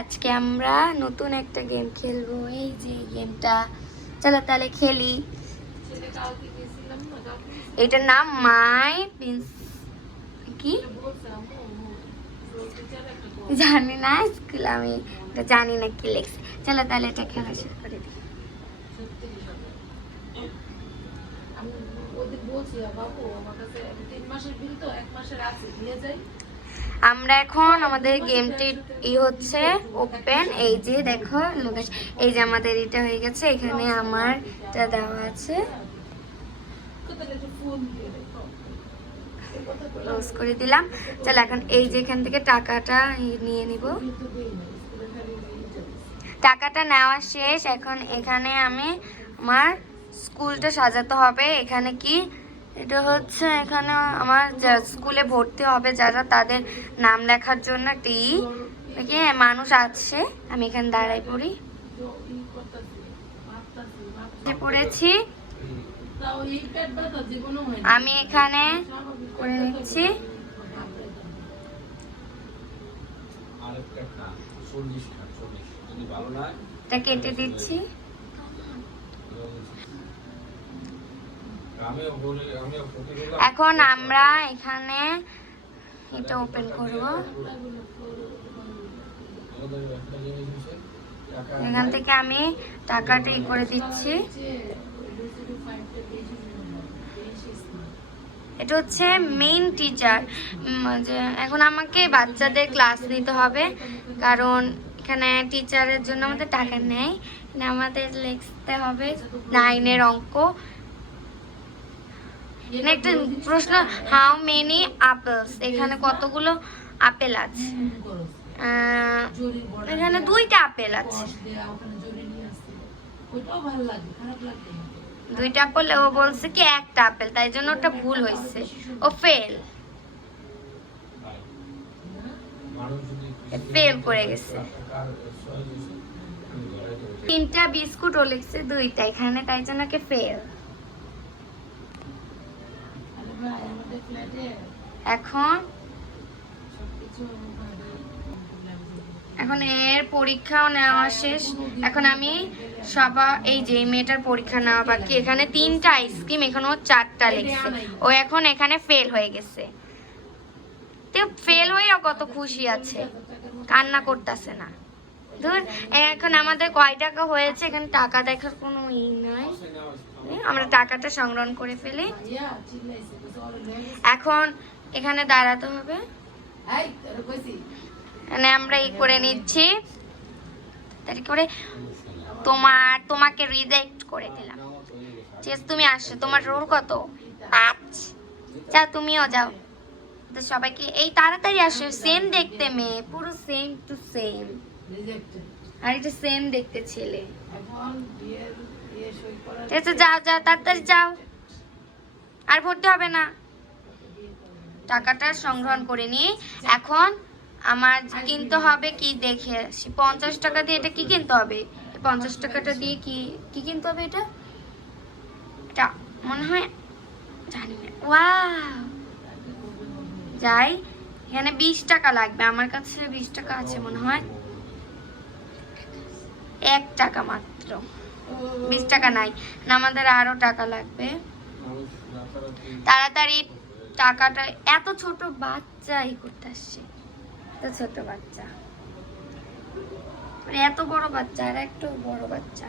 আজকে আমরা নতুন একটা গেম খেলবো, এই যে গেমটা। চলো তাহলে খেলি। এটার নাম মাই প্রিন্স, কি জানি না, স্কুল আমি এটা জানি না কি লিখছে। চলো তাহলে এটা খেলা শুরু করে দিই। আমরা এখন আমাদের গেমটি হচ্ছে ওপেন। এই যে দেখো লোকেশ, এই যে আমাদের এটা হয়ে গেছে। এখানে আমার এটা দেওয়া আছে, ক্লোজ করে দিলাম। চলো এখন এই যে এখান থেকে টাকাটা নিয়ে নিব। টাকাটা নেওয়া শেষ। এখন এখানে আমি আমার স্কুলটা সাজাতে হবে। এখানে কি এটা হচ্ছে, এখানে আমার স্কুলে ভর্তি হবে যারা, তাদের নাম লেখার জন্য টি মানুষ আছে। আমি এখানে দাঁড়াই পড়ি, পড়েছি। আমি এখানে করে নিচ্ছি, এটা কেটে দিচ্ছি। এখন আমরা এখানে এটা ওপেন করব। এখান থেকে আমি টাকাটা করে দিচ্ছি। এটা হচ্ছে মেইন টিচার। এখন আমাকে বাচ্চাদের ক্লাস নিতে হবে, কারণ এখানে টিচারের জন্য আমাদের টাকা নেয়। আমাদের লিখতে হবে 9 অঙ্ক। একটা প্রশ্ন, হাউ মেনি আপেলস, এখানে কতগুলো আপেল আছে? এখানে 2টা আপেল আছে। 2টা আপেল, ও বলছে কি 1টা আপেল, তাই জন্য ওটা ভুল হয়েছে, ও ফেল করে গেছে। 3টা বিস্কুট ও লিখছে 2টা এখানে, তাই জন্য কে ফেল। এখন এর পরীক্ষাও নেওয়া শেষ। এখন আমি এই যে মেয়েটার পরীক্ষা নেওয়া বাকি। এখানে 3টা আইসক্রিম, এখানেও 4টা লিখছে। ও এখন এখানে ফেল হয়ে গেছে। তো ফেল হয়েও কত খুশি আছে, কান্না করতেছে না। ধর, এখন আমাদের কয় টাকা হয়েছে এখানে টাকা দেখার কোনো নাই। আমরা টাকাটা সংগ্রহ করে ফেলি। এখন এখানে দাঁড়াতে হবে, মানে আমরা করে নিচ্ছি। করে তোমাকে রিজেক্ট করে দিলাম। তুমি আসো, তোমার রোল কত? 5। যাও, তুমিও যাও। তো সবাইকে এই তাড়াতাড়ি আসো, সেম দেখতে মেয়ে, পুরো সেম টু সেম। আর এটা সেম দেখতে ছেলে। যাও যাও, তাড়াতাড়ি যাও, আর ভর্তি হবে না। টাকাটা সংগ্রহ করে নিই। এখন আমার কিনতে হবে কি দেখে আসি। 50 টাকা দিয়ে এটা কি কিনতে হবে? 50 টাকাটা দিয়ে কি কিনতে হবে? এটা মনে হয় জানি না। ওয়াও, যাই, এখানে 20 টাকা লাগবে। আমার কাছে 20 টাকা আছে মনে হয়। 1 টাকা মাত্র, 20 টাকা নাই। আমাদের আরো টাকা লাগবে। তাড়াতাড়ি টাকাটা, এত ছোট বাচ্চা করতে আসছে। ছোট বাচ্চা, এত বড় বাচ্চা আর একটু বড় বাচ্চা।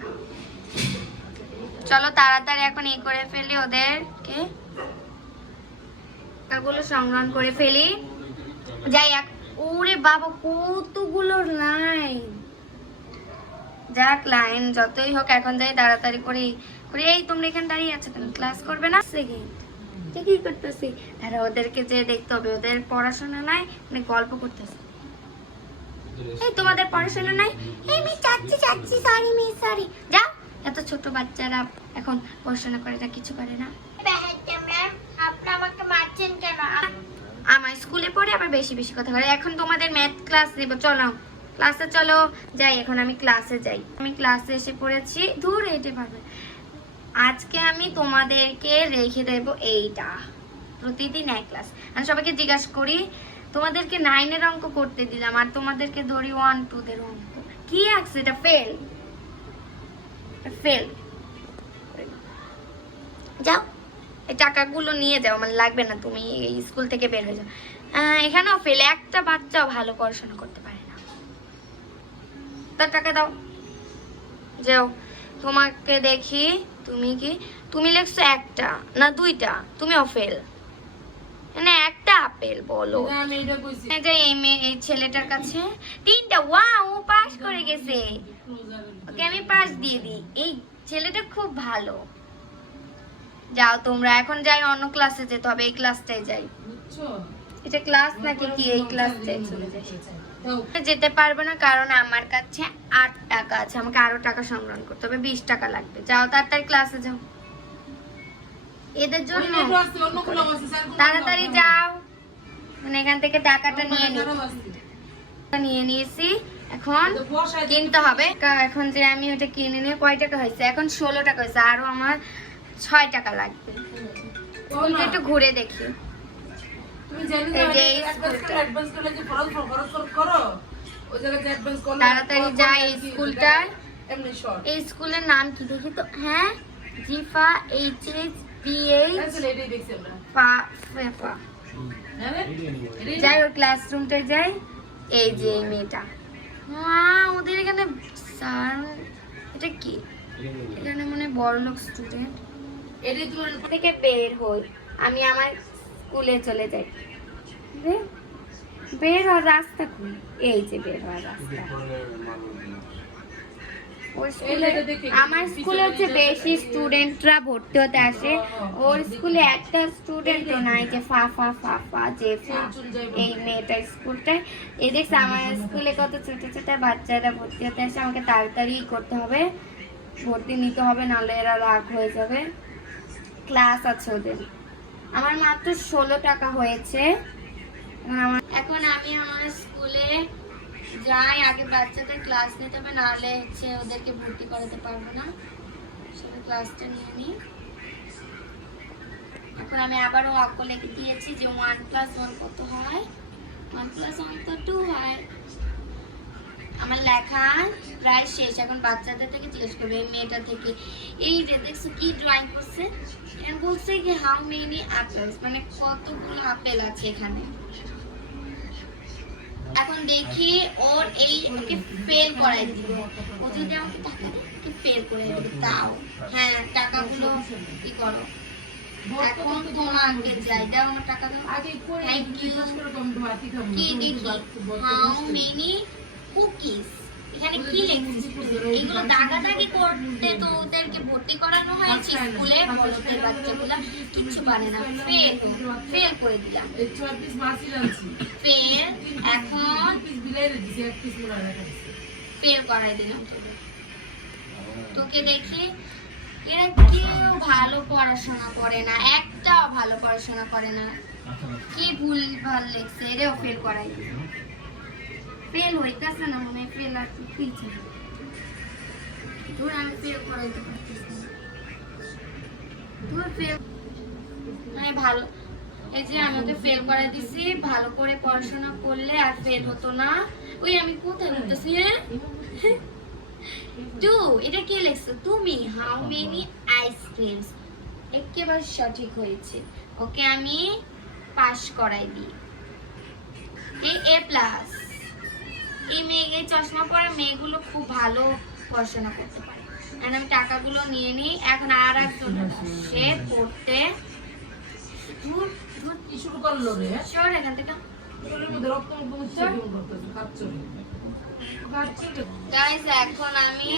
চলো তাড়াতাড়ি এখন করে ফেলি, ওদেরকে টাকাগুলো সংগ্রহ করে ফেলি। যাই, ওরে বাবা কতগুলো লাইন। যাক, লাইন যতই হোক, এখন যাই তাড়াতাড়ি করে। এই তোমরা এখানে দাঁড়িয়ে আছো, তুমি ক্লাস করবে না? সেকেন্ড কি করতেছি, তারা ওদেরকে যে দেখতে হবে। ওদের পড়াশোনা নাই, মানে গল্প করতেছে। এই তোমাদের পড়াশোনা নাই? এই আমি চাচ্ছি, সরি মিস, সরি। যাও, এত ছোট বাচ্চারা এখন পড়াশোনা করে না, কিছু করে না। আপনি আমাকে মারছেন কেন? আমার স্কুলে পড়ে আবার বেশি বেশি কথা বলে। এখন তোমাদের ম্যাথ ক্লাস নেব, চলো ক্লাসে চলো। যাই, এখন আমি ক্লাসে যাই। আমি ক্লাসে এসে পড়েছি। দূর হেঁটে পারবে। আজকে আমি তোমাদেরকে রেখে দেব এইটা, প্রতিদিন 1 ক্লাস। আমি সবাইকে জিজ্ঞাসা করি তোমাদেরকে 9 এর অঙ্ক করতে দিলাম আর তোমাদেরকে ধরি 1 2 দের অঙ্ক। কি আছে এটা? Fail fail. যাও এই টাকাগুলো নিয়ে যাও, আমার লাগবে না, তুমি এই স্কুল থেকে বের হয়ে যাও। এখানেও ফেল, একটা বাচ্চাও ভালো পড়াশোনা করতে পারে না। তার টাকা দাও, যাও। তোমাকে দেখি তুমি লিখছো একটা না 2টা, তুমিও ফেল। মানে একটা আপেল বলো। এই ছেলেটার কাছে 3টা। ওয়াও, ও পাস করে গেছে। ওকে আমি পাস দিয়ে দিই। এই ছেলেটা খুব ভালো। যাও তোমরা, এখন যাই অন্য ক্লাসে যেতে হবে, এই ক্লাসটাই যাই। এটা ক্লাস নাকি কি? এই ক্লাসটাই চলে যাই। যেতে পারবো না কারণ আমার কাছে 8 টাকা আছে, আমাকে আরো টাকা সংগ্রহ করতে হবে, 20 টাকা লাগবে। যাও তাড়াতাড়ি ক্লাসে যাও, এদের জন্য তাড়াতাড়ি যাও। মানে এখান থেকে টাকাটা নিয়ে নিয়েছি, এখন কিনতে হবে। এখন যে আমি ওটা কিনে নিয়ে কয় টাকা হয়েছে? এখন 16 টাকা হয়েছে, আরো আমার 6 টাকা লাগবে। একটু ঘুরে দেখি। তাড়াতাড়ি যাই স্কুলটা। এই স্কুলের নাম কি দেখি তো? হ্যাঁ, জিফা HHPH। যাই ওর ক্লাসরুমটায় যাই। এই যে এই মেয়েটা, ওদের এখানে স্যার, এটা কি? এখানে মনে বড় লোক স্টুডেন্ট। থেকে বের হই, আমি আমার স্কুলে চলে যাই। বের হওয়ার রাস্তা কোন? এই যে বের হওয়ার রাস্তা। আমার স্কুলে হচ্ছে বেশি স্টুডেন্টরা ভর্তি হতে আসে, ওর স্কুলে একটা স্টুডেন্টও নাই যে ফা ফা ফা ফা যে ফা। এই মেয়েটার স্কুলটায় এই দেখছে আমার স্কুলে কত ছোট ছোট বাচ্চারা ভর্তি হতে আসে। আমাকে তাড়াতাড়ি করতে হবে, ভর্তি নিতে হবে, নাহলে এরা রাগ হয়ে যাবে। ক্লাস আছে ওদের। আমার মাত্র 16 টাকা হয়েছে। এখন আমি আমার স্কুলে যাই, আগে বাচ্চাদের ক্লাস নিতে হবে, নাহলে হচ্ছে ওদেরকে ভর্তি করাতে পারবো না। সেটা ক্লাসটা নিয়ে নিই। এখন আমি আবারও অঙ্ক লিখে দিয়েছি যে 1 + 1 কত হয়। 1 + 1 তো 2 হয়। আমার লেখা প্রায় শেষ। এখন বাচ্চাদের থেকে জিজ্ঞেস করবে, এই মেয়েটা থেকে। এইটা দেখছো কি ড্রয়িং করছে? বলছে কি হাউ মেনি অ্যাপেলস, মানে কতগুলো আপেল আছে এখানে। এখন দেখি ওর এই ওকে ফেল করাই দিব। ও যদি আমাকে টাকা দেয় ওকে ফেল করে দিবে। তাও হ্যাঁ, টাকাগুলো কি করো। এখন তোমাকে যাই, দাও আমার টাকা দাও। Thank you. কি দেখি হাউ মেনি কুকিজ, এখানে কি লেখছিস? এগুলো দাগাদাগি করতে তো ওদেরকে ভর্তি করানো হয়েছে স্কুলে। বলতে বাচ্চাগুলা কিচ্ছু পারে না, ফেল করে দিলাম। ফেল, এখন ফেল করাই দিলাম তোকে দেখি। এরা কেউ ভালো পড়াশোনা করে না, একটাও ভালো পড়াশোনা করে না। কি ভুল ভাল লেখছে, এরাও ফেল করাই দিল। ফেল হইতেছে না মনে হয়, ফেল আর কিছু ধর আমি ফেল করাইতে পারতেছি না। ধর ফেল মানে ভালো, এই যে আমি ওকে ফেল করাই দিছি। ভালো করে পড়াশোনা করলে আর ফেল হতো না। ওই আমি কোথায় বলতেছি? টু, এটা কি লিখছো তুমি? হাউ মেনি আইসক্রিমস, একেবারে সঠিক হয়েছে। ওকে আমি পাস করাই দিই। এই A+। এই মেয়ে, এই চশমা পরা মেয়েগুলো খুব ভালো পড়াশোনা করতে পারে। আর আমি টাকাগুলো নিয়ে নিই। এখন আর একজন সে পড়তে শুরু করলো রে। সর এখান থেকে। গাইস, এখন আমি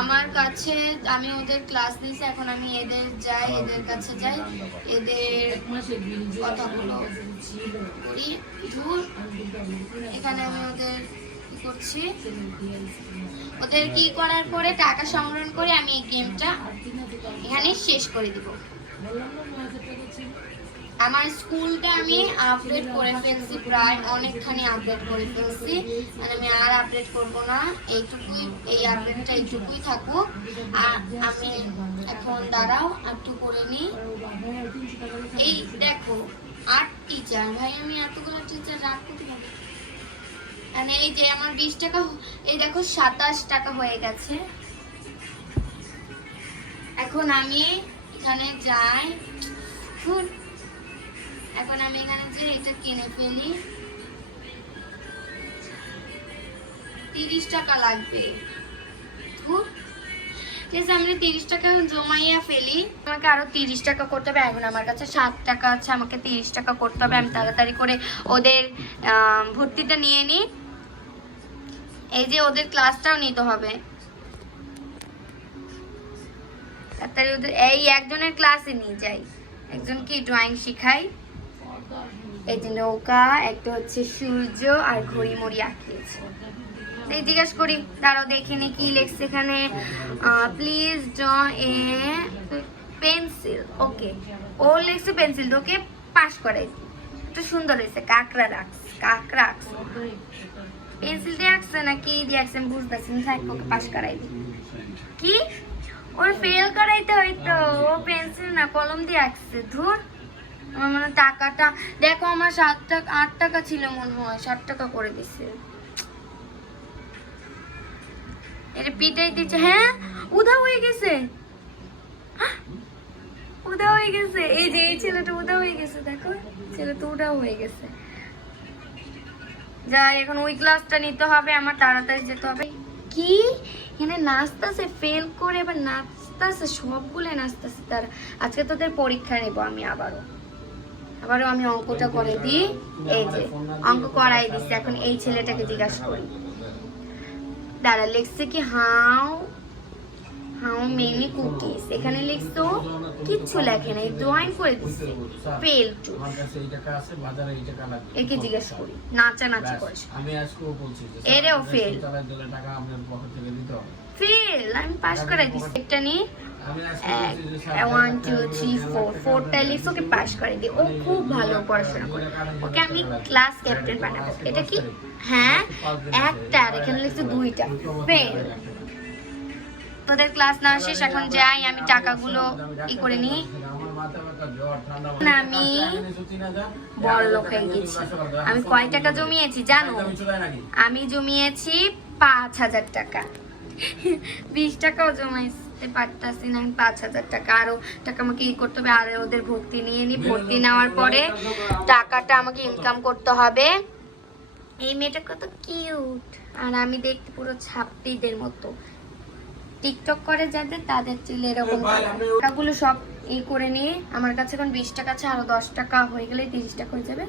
আমার কাছে আমি ওদের ক্লাস নিয়েছি। এখন আমি এদের যাই, এদের কাছে যাই, এদের কথাগুলো করি। এখানে আমি ওদের কি করছি, ওদের কি করার পরে টাকা সংগ্রহ করে আমি এই গেমটা এখানে শেষ করে দিব। আমার স্কুলটা আমি আপডেট করে ফেলছি, প্রায় অনেকখানি আপডেট করে ফেলছি। মানে আমি আর আপডেট করব না, এইটুকুই, এই আপডেটটা এইটুকুই থাকুক। আর আমি এখন দাঁড়াও একটু করে নিই। এই দেখো 8 টিচার, ভাই আমি এতগুলো টিচার রাখবো কিভাবে? মানে এই যে আমার 20 টাকা, এই দেখো 27 টাকা হয়ে গেছে। এখন আমি এখানে যাই, এখন আমি এখানে যে এটা কিনে ফেলি, 30 টাকা লাগবে। ঠিক আছে, আমি 30 টাকা জমাইয়া ফেলি। আমাকে আরো 30 টাকা করতে হবে। এখন আমার কাছে 7 টাকা আছে, আমাকে 30 টাকা করতে হবে। আমি তাড়াতাড়ি করে ওদের ভর্তিটা নিয়ে নিই। এই যে ওদের ক্লাসটাও নিতে হবে তাড়াতাড়ি। ওদের এই একজনের ক্লাসে নিয়ে যাই, একজন কি ড্রয়িং শিখাই। এই যে নৌকা, একটা হচ্ছে সূর্য আর ঘড়ি মড়ি আঁকিয়েছে। এই জিজ্ঞেস করি, দাঁড়াও দেখিনি কি লেখছে এখানে। Please draw a pencil. Okay, ও লেখছে পেন্সিল, তোকে পাস করাই। একটু সুন্দর হয়েছে, কাঁকড়া রাখস, কাঁকড়া রাখস। পেন্সিল দিয়ে আঁকছে না কি দিয়ে আঁকছে আমি বুঝতেছি না। ওকে পাস করাই দি। কি ওর ফেল করাইতে হইতো, ও পেন্সিল না কলম দিয়ে আঁকছে। ধুর, আমার মনে টাকাটা দেখো, আমার 7 টাকা 8 টাকা ছিল মনে হয়, 7 টাকা করে দিছে। এটা পিটাই দিচ্ছে। হ্যাঁ, উদা হয়ে গেছে, উদা হয়ে গেছে। এই যে এই ছেলেটা উদা হয়ে গেছে, দেখো ছেলে তো উদা হয়ে গেছে। যাই, এখন ওই ক্লাসটা নিতে হবে, আমার তাড়াতাড়ি যেতে হবে। কি এখানে নাচতেছে, ফেল করে এবার নাচতেছে, সবগুলো নাচতেছে তারা। আজকে তোদের পরীক্ষা নেব আমি আবারও আমি অঙ্কটা করে দিই। এই যে অঙ্ক করাই দিচ্ছে। এখন এই ছেলেটাকে জিজ্ঞাসা করি, দাঁড়া লিখছে কি হাউ মেনি কুকিজ। এখানে লিখছো কিচ্ছু লেখে নাই, ড্রয়িং করে দিচ্ছে। Fail to. একে জিজ্ঞেস করি, নাচানাচি করিস। এরেও ফেল, ফেল। আমি পাস করাই দিচ্ছি। একটা নিয়ে 1 2 3 4 4টা লিখছো, ওকে পাস করাই দিই। ও খুব ভালো পড়াশোনা করে, ওকে আমি ক্লাস ক্যাপ্টেন বানাবো। এটা কি? হ্যাঁ একটা, আর এখানে লিখছো 2টা। ফেল। তোদের ক্লাস না শেষ, এখন যাই আমি টাকাগুলো ই করে নিই। আমি বড়লোক হয়ে গেছি। আমি কয় টাকা জমিয়েছি জানো? আমি জমিয়েছি 5000 টাকা। 20 টাকাও জমাইতে পারতাছি না, 5000 টাকা। আরো টাকা আমাকে ই করতে হবে, আর ওদের ভর্তি নিয়ে নি। ভর্তি নেওয়ার পরে টাকাটা আমাকে ইনকাম করতে হবে। এই মেয়েটা কত কিউট, আর আমি দেখতে পুরো ছাত্রীদের মতো। টিকটক করে যাদের, তাদের চুলে এরকম। টাকাগুলো সব ই করে নিয়ে আমার কাছে এখন 20 টাকা আছে, আরো 10 টাকা হয়ে গেলে 30 টাকা হয়ে যাবে।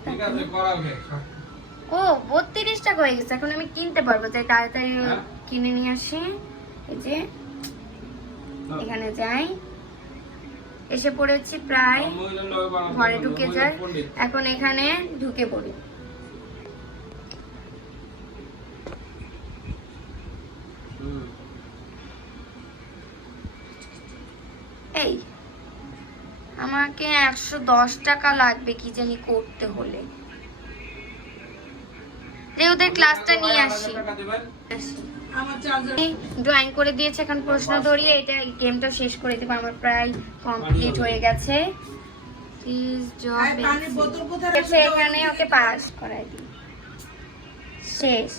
ও 32 টাকা হয়ে গেছে। এখন আমি কিনতে পারবো, তাই তাড়াতাড়ি কিনে নিয়ে আসি। এই যে এখানে যাই, এসে পড়েছি প্রায়, ঘরে ঢুকে যাই। এখন এখানে ঢুকে পড়ি। এই আমাকে 110 টাকা লাগবে কি জানি করতে হলে। ওদের ক্লাসটা নিয়ে আসি। ড্রয়িং করে দিয়েছে, এখন প্রশ্ন ধরিয়ে এটা গেমটা শেষ করে দেবো। আমার প্রায় কমপ্লিট হয়ে গেছে। এখানে ওকে পাস করাই দিই। শেষ।